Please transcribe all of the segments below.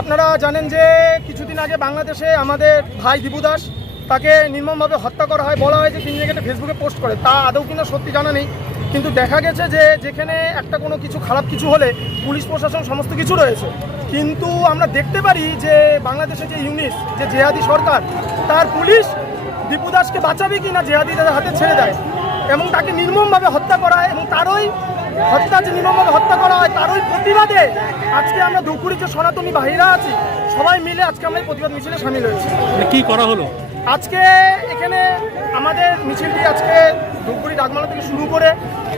আপনারা জানেন যে কিছুদিন আগে বাংলাদেশে আমাদের ভাই দীপু দাস তাকে নির্মমভাবে হত্যা করা হয়। বলা হয় যে তিনি নাকি ফেসবুকে পোস্ট করে, তা আদৌ কিনা সত্যি জানা নেই। কিন্তু দেখা গেছে যে যেখানে একটা কোনো কিছু খারাপ কিছু হলে পুলিশ প্রশাসন সমস্ত কিছু রয়েছে, কিন্তু আমরা দেখতে পারি যে বাংলাদেশে যে ইউনিট যে জেহাদি সরকার, তার পুলিশ দীপু দাসকে বাঁচাবে কি না জেহাদিদের হাতে ছেড়ে দেয় এবং তাকে নির্মমভাবে হত্যা করা হয়। এবং তারই হত্যা যে নির্মমভাবে হত্যা করা হয় তারই প্রতিবাদে আজকে আমরা ধূপগুড়ির যে সনাতনী ভাইরা আছি সবাই মিলে আজকে আমরা এই প্রতিবাদ মিছিলে সামিল হয়েছি। কি করা হলো আজকে এখানে আমাদের মিছিলটি আজকে ধূপগুড়ি ডাকমালা থেকে শুরু করে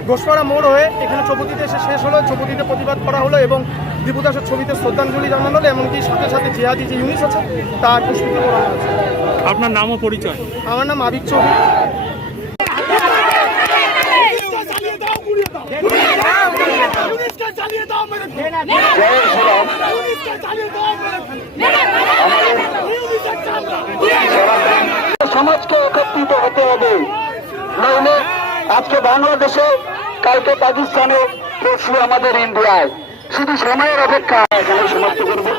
ঘোষপাড়া মোড় হয়ে এখানে চৌপতিতে এসে শেষ হলো। চৌপতিতে প্রতিবাদ করা হলো এবং দীপু দাসের ছবিতে শ্রদ্ধাঞ্জলি জানানো হলো, এমনকি সাথে সাথে জিহাদি যে ইউনিট আছে তার পুষ্পিত করা হয়েছে। আপনার নাম ও পরিচয়? আমার নাম আবিক চৌধুরী। সমাজকে একত্রিত হতে হবে, নইলে আজকে বাংলাদেশে, কালকে পাকিস্তানে, পরশু আমাদের ইন্ডিয়ায়, শুধু সময়ের অপেক্ষা। এখানে সমাপ্ত করবো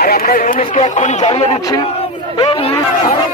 আর আমরা ইউনিটকে এক্ষুনি জ্বালিয়ে দিচ্ছি। এই ইউনিট ঘটনা